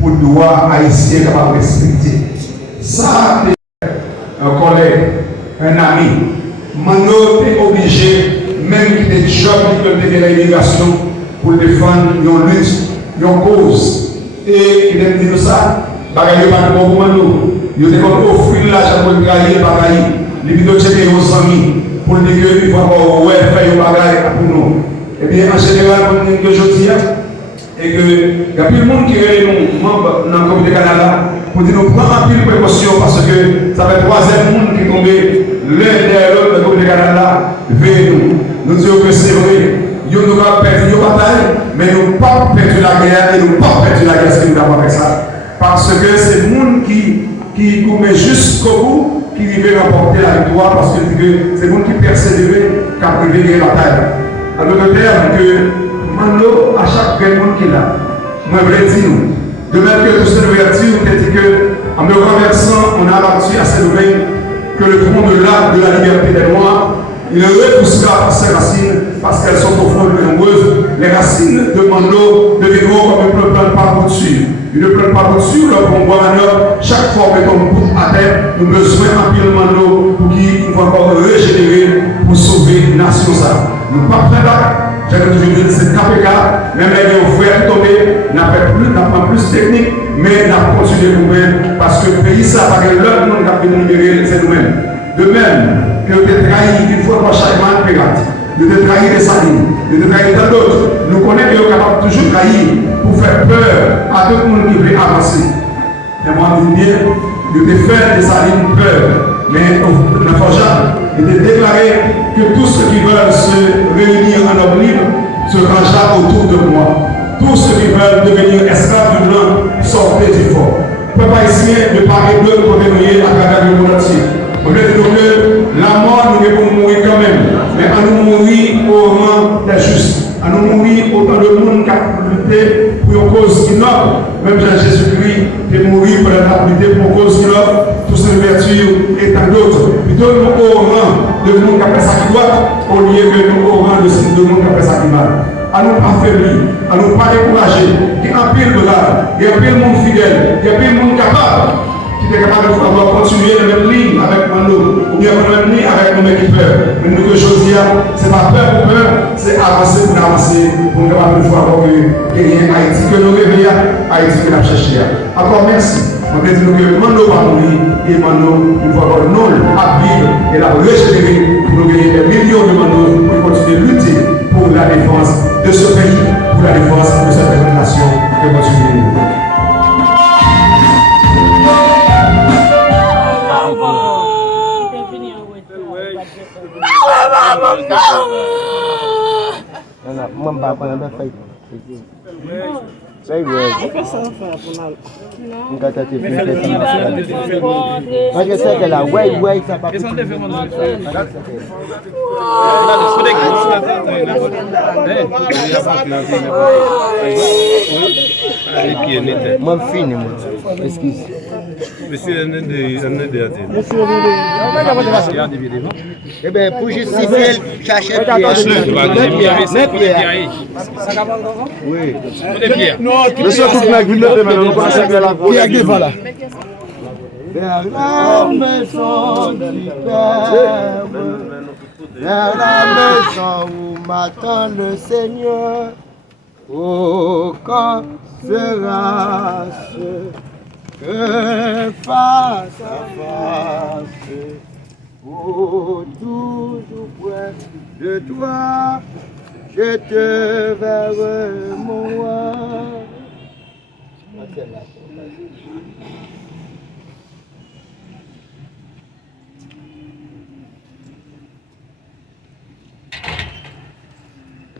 pour droit haïtien capable de respecter. Ça, un collègue, un ami, Mano est obligé, même qui est job de l'immigration, pour défendre une lutte, une cause. Et il aime dire ça, bagaille pas de bon Mano. Il a offert l'argent pour travailler, bagaille. Les vidéos checker aux amis, pour dire qu'il faut avoir ouais, faire une bagaille pour nous. Eh bien, en général, on dit que je dis, et que il y a plus de monde qui est membre dans le comité Canada pour dire nous prendre un peu de précaution parce que ça fait 3e monde qui est tombé l'un derrière l'autre dans le comité Canada vers nous. Nous disons que c'est vrai, nous avons perdu nos batailles, mais nous n'avons pas perdu la guerre et nous n'avons pas perdu la guerre si nous avons fait ça. Parce que c'est le monde qui commet jusqu'au bout qui veut remporter la victoire parce que c'est le monde qui persévère qui a privé la bataille. En d'autres termes, que Mano, à chaque monde qui est là, moi je voulais dire, de même que tout ce vertu, on dit que, en me renversant, on a abattu à cette veille que le tronc de l'arbre de la liberté des Noirs, il repoussera ses racines parce qu'elles sont profondes et nombreuses. Les racines de Mano deviendront comme une plante par dessus. Une plante par dessus, leur combat Mano, chaque fois que ton bout à terre, nous besoin d'un pile Mano pour qu'il va encore régénérer pour sauver la nation. Nous ne pas faire j'ai toujours dit c'est KPK, même les frères tombés, n'a pas plus technique, mais n'a continué nous-mêmes, parce que le pays, ça va que l'autre monde qui a libérer, c'est nous-mêmes. De même que nous avons trahi une fois par chaque man pirate, nous avons trahi les salines, nous avons trahi tant d'autres. Nous connaissons que nous sommes capables de toujours trahir pour faire peur à tout le monde qui veut avancer. Et moi, je dis bien, nous avons fait des salines peur. Mais la Forja était déclaré que tous ceux qui veulent se réunir en homme libre se rangera autour de moi. Tous ceux qui veulent devenir esclaves du blanc, sortez du fort. Peuple haïtien ne paraît plus pour venir à travers le monde entier. On veut dire que la mort, nous devons mourir quand même, mais à nous mourir au rang des justes. À nous mourir autant de monde qui a lutté pour une cause qui noble. Même Jésus-Christ est mort pour la lutter pour une cause qui noble. Tous ces vertus et tant d'autres. Plutôt nous au rang de monde qui a fait ça qui doit, au lieu que nous au rang de monde qui a fait ça qui mal. À nous pas affaiblir, à nous pas décourager. Il y a un pile de là, il y a un pile de monde fidèle, il y a un pile de monde capable. Qui est capable de pouvoir continuer la même ligne avec Mano, ou bien la même ligne avec nos équipeurs. Mais nous que je dis, ce n'est pas peur pour peur, c'est avancer pour avancer, pour nous capable de pouvoir gagner Haïti que nous réveillons, Haïti que nous cherchons. Encore merci. On dit que Mano va mourir et Mano, nous va avoir non à vivre et la régénérer pour nous gagner des millions de Mano pour continuer de lutter pour la défense de ce pays, pour la défense de cette nation que nous continuons. Mwen pa kon yon fay. Say word. Mwen kata te fay. Mwen ke se ke la way sa pa. Mwen fini mwen. Excuse. Monsieur Eh bien, pour justifier, chercher oui. Monsieur Toutmec, vous mettez maintenant, vous pensez que la qui a qui là? Vers la maison du Père, vers la maison où m'attend le Seigneur. Oh, quand sera-ce que face à face, oh, toujours près de toi, je te verrai, mon roi.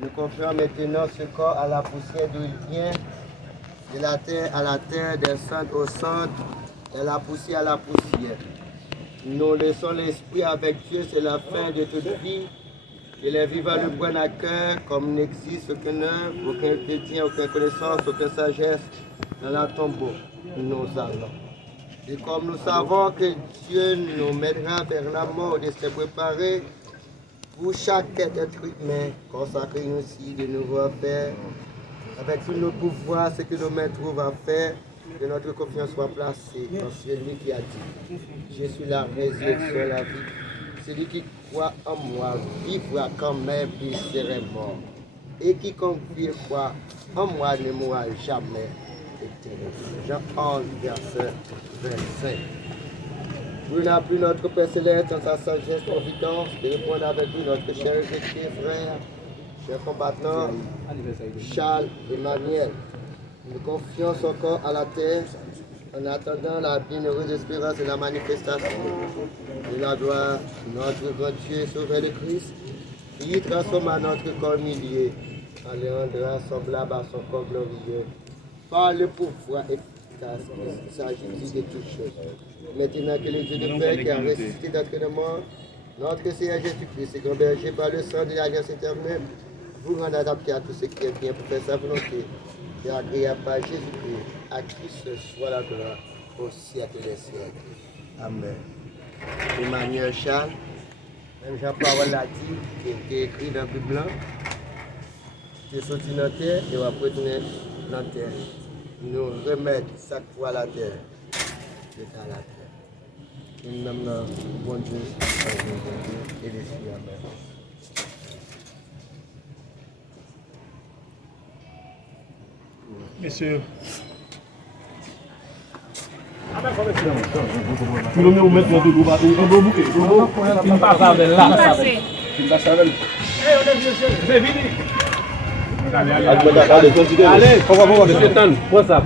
Nous confions maintenant ce corps à la poussière d'où il vient, de la terre à la terre, des centres au centre, de la poussière à la poussière. Nous laissons l'esprit avec Dieu, c'est la fin de toute vie. Que les vivants le prennent à cœur, comme n'existe aucune œuvre, aucun chrétien, aucune connaissance, aucune sagesse dans la tombeau. Nous allons. Et comme nous savons que Dieu nous mènera vers la mort de se préparer, pour chaque être humain, consacrez aussi de nouveaux affaires, avec tout notre pouvoir, ce que nos mains trouvent à faire, que notre confiance soit placée dans celui qui a dit, je suis la résurrection et la vie. Celui qui croit en moi vivra quand même, il serait mort. Et quiconque croit en moi ne mourra jamais. Jean 11, verset 25. Vous n'avez plus notre Père Céleste dans sa sagesse providence de répondre avec nous notre cher héritier, frère, cher combattant, Charles Emmanuel. Nous confions son corps à la terre en attendant la bienheureuse espérance de la manifestation de la gloire de notre grand Dieu et Sauveur le Christ, qui transforma notre corps humilié en le rendra semblable à son corps glorieux par le pouvoir efficace qui s'agit de toutes choses. Maintenant que le Dieu de paix qui a ressuscité d'entre les morts, notre Seigneur Jésus-Christ, grand berger par le sang de l'alliance éternelle, vous rend adapté à tout ce qui est bien pour faire sa volonté et agréable par Jésus-Christ, à qui ce soit la gloire au siècle des siècles. Amen. Emmanuel Charles, même Jean-Paul l'a dit, qui est écrit dans le Bible, qui est sorti dans la terre et va retourner dans la terre. Nous remettre chaque fois la terre, c'est à la terre. Nous nommons bon Dieu, et les filles. Amen. Messieurs. Tu le mets au maître de l'eau, un beau bouquet. Il passe avec là. Il passe avec là. Allez, pourquoi, monsieur Tan, pose ça.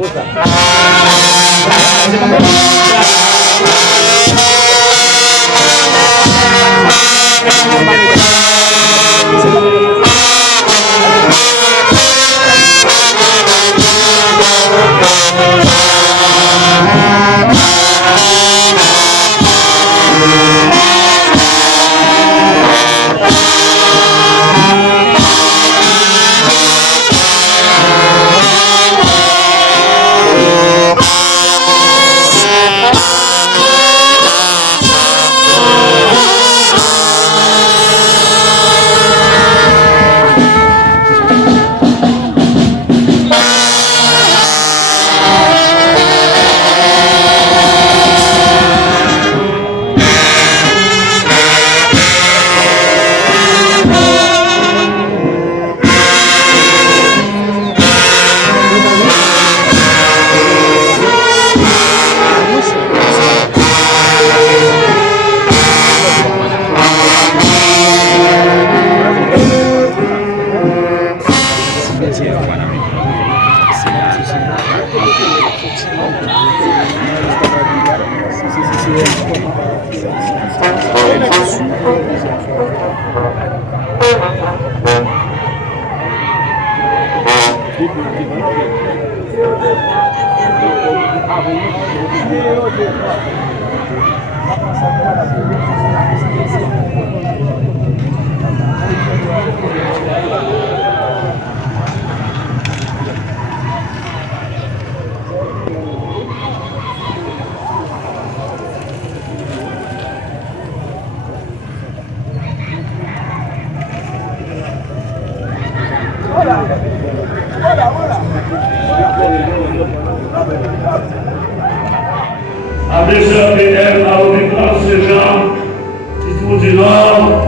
2h à l'hôpital Saint-Jean, Titou du Nord,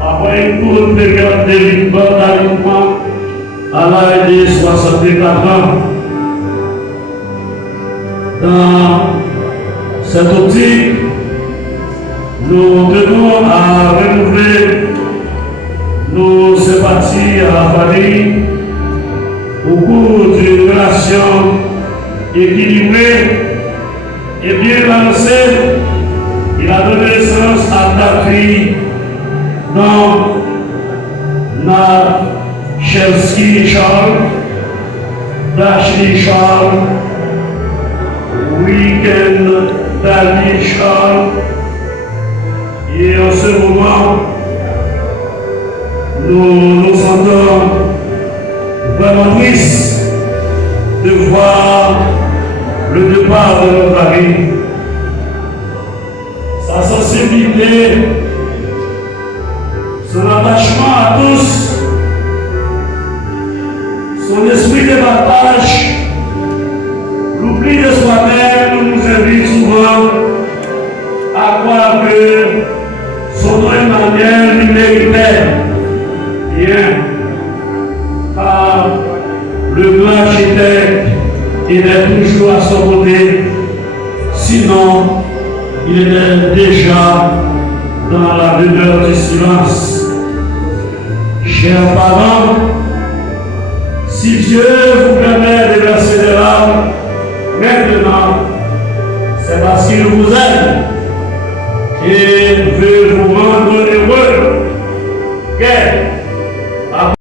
après une courte période d'alignement à l'âge de 64 ans. Dans cette optique, nous tenons à renouveler nos sympathies à la famille au cours d'une relation équilibrée et bien lancée. Il a donné naissance à ta fille, non, Chelsea Charles, Dashley Charles, Weekend Dali Charles. Et en ce moment, nous nous sentons vraiment tristes de voir le départ de notre mari. Sa sensibilité, son attachement à tous, son esprit de partage, l'oubli de soi-même nous invite souvent à croire que son nom Emmanuel lui méritait bien, car le grand architecte était toujours à son côté, sinon il était déjà dans la demeure du silence. Chers parents,